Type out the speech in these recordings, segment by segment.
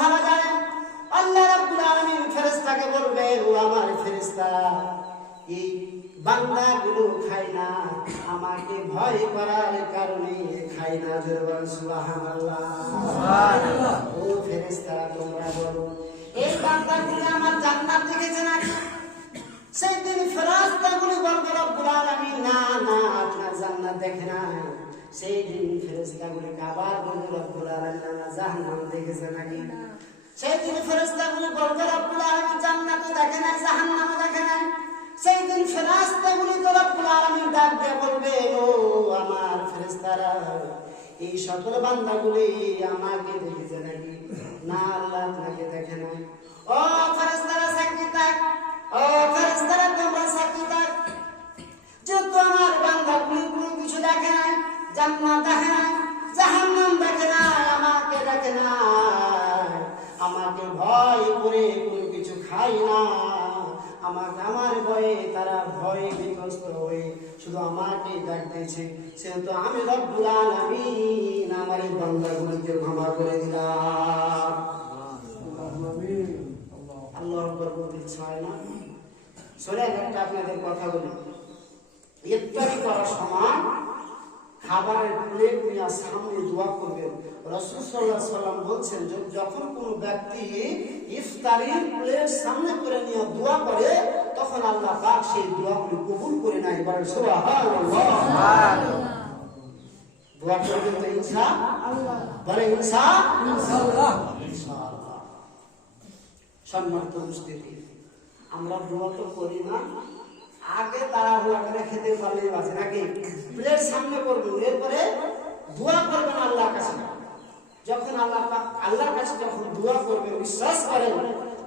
ভালো জানেন, আল্লাহ রাব্বুল আলামিন ফেরেশতাকে বলবে, ও আমার ফেরেশতা, এই বান্দাগুলো খায় না, আমাকে ভয় করার কারণে খায় না। জোরে সুবহানাল্লাহ। সুবহানাল্লাহ। ও ফেরেশতারা তোমরা বলো, এই বান্দাগুলো আমার জান্নাত দেখেছে নাকি? সেই দিন ফেরেশতাগুলো বলবে, রব্বুল আলামিন না না, আপনার জান্নাত দেখে না। সেই দিন ফেরেশতাগুলো আবার বলবে, রব্বুল আলামিন না, জাহান্নাম দেখেছে নাকি? সেই দিন ফেরেশতাগুলো বলবে, রব্বুল আলামিন জান্নাত দেখে না, জাহান্নাম দেখে না। সেই দিন ফেরেশতাগুলো রব্বুল আলামিন ডাক দিয়ে বলবে, ও আমার ফেরেশতারা, এই সকল বান্দাগুলি আমাকে দেখেছে নাকি? না, আল্লাহ আপনাকে দেখে না। ও ফেরেশতারা সাক্ষী থাক, ও ফেরেশতারা তোমরা সাক্ষী থাক, যেহেতু আমার বান্দাগুলি কোনো কিছু দেখে নাই, জান্নাত দেখে নাই, জাহান্নাম দেখে নাই, আমাকে দেখে না, আমাকে ভয় করে কোনো কিছু খাই না, আমাকে আমার ভয়ে তারা ভয়ে বিধ্বস্ত হয়ে শুধু আমাকে ডাকতেছে, সেহেতু আমি রব্বুল আলামিন আমার এই বান্দাগুলোকে ক্ষমা করে দিলাম। আল্লাহু আকবার বলতে ইচ্ছা হয় না? শোনেন, একটা আপনাদের কথা বলি। ইফতারি করার সময় খাবারের প্লেট নিয়ে সামনে দোয়া করবেন। রাসূল সাল্লাল্লাহু আলাইহি ওয়াসাল্লাম বলছেন, যখন কোনো ব্যক্তি ইফতারির প্লেট সামনে করে নিয়ে দোয়া করে, তখন আল্লাহ পাক সেই দোয়াগুলো কবুল করে নেয়। বলেন সুবহানাল্লাহ। সুবহানাল্লাহ। দোয়া করবেন তো ইনশাআল্লাহ। বলেন ইনশাআল্লাহ। ইনশাআল্লাহ। সম্মানিত উপস্থিতি, আমরা দোয়া তো করি না, আগে তাড়াহুড়া করে খেতে পারলে বাঁচে নাকি? প্লেট সামনে করবেন, এরপরে দোয়া করবেন আল্লাহর কাছে। যখন আল্লাহর কাছে যখন দোয়া করবেন, বিশ্বাস করেন,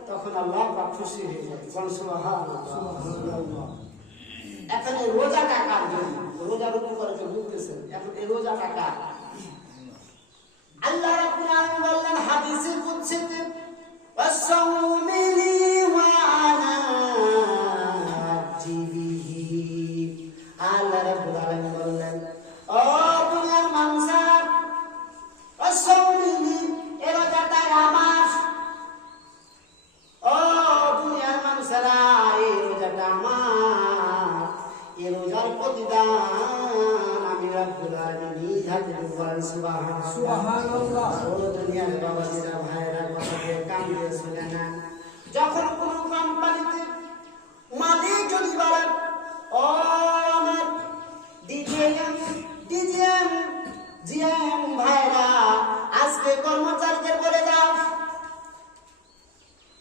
তখন আল্লাহ পাক খুশি হয়ে যায়। সুবহানাল্লাহ। এখন এই রোজা কাকার জন্য, রোজার উপরে যে বুঝতেছেন, এখন এই রোজা কাকা আল্লাহ রাব্বুল আলামিন বললেন হাদিসে কুদসিতে, ওয়াসসাউমি লি ওয়া আনা আল্লাহ রাব্বুল আলামিন বললেন, ও দুনিয়ার মানুষেরা, ওয়াসসাউমি এই রোজাটা আমার। ও দুনিয়ার মানুষেরা, এই রোজাটা আমার, এই রোজার প্রতিদান আমি রাব্বুল আলামিন নিজ হাতে দেব। সুবহানাল্লাহ। ও দুনিয়ার বাবাজিরা, ভাইরা, কথাকে কান দিয়ে শুনে নেন। যখন কোনো কোম্পানিতে মালিক যদি বলেন, ও আমার জিএম ভাইরা, আজকে কর্মচারীদের বলে দাও,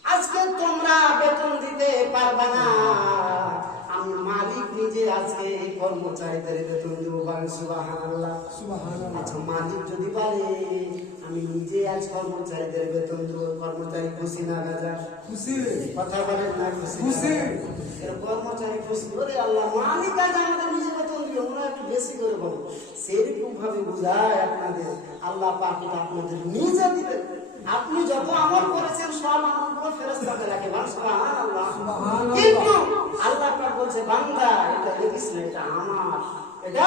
আজকে তোমরা বেতন দিতে পারবে না, আমি মালিক নিজে আজকে কর্মচারীদের বেতন দেবো। সুবহানাল্লাহ। সুবহানাল্লাহ। আচ্ছা, মালিক যদি বলে আমি নিজে আজ কর্মচারীদের বেতন দেবো, কর্মচারী খুশি না বেজার? খুশি। কথা বলেন না? খুশি। কর্মচারী খুশি, ওরে আল্লাহ, মালিক আজ আমাদের নিজে বেতন দিবে, মনে একটু বেশি করে বলো। সেরকম ভাবে বুঝায় আপনাদের আল্লাহ পাক আপনাদের নিজে দিবেন। আপনি যত আমল করেছেন সব আমলগুলো ফেরেশতাকে রাখে। সুবহানাল্লাহ। কিন্তু আল্লাহ পাক বলছে, বান্দা এটা দেখিস না, এটা আমার, এটা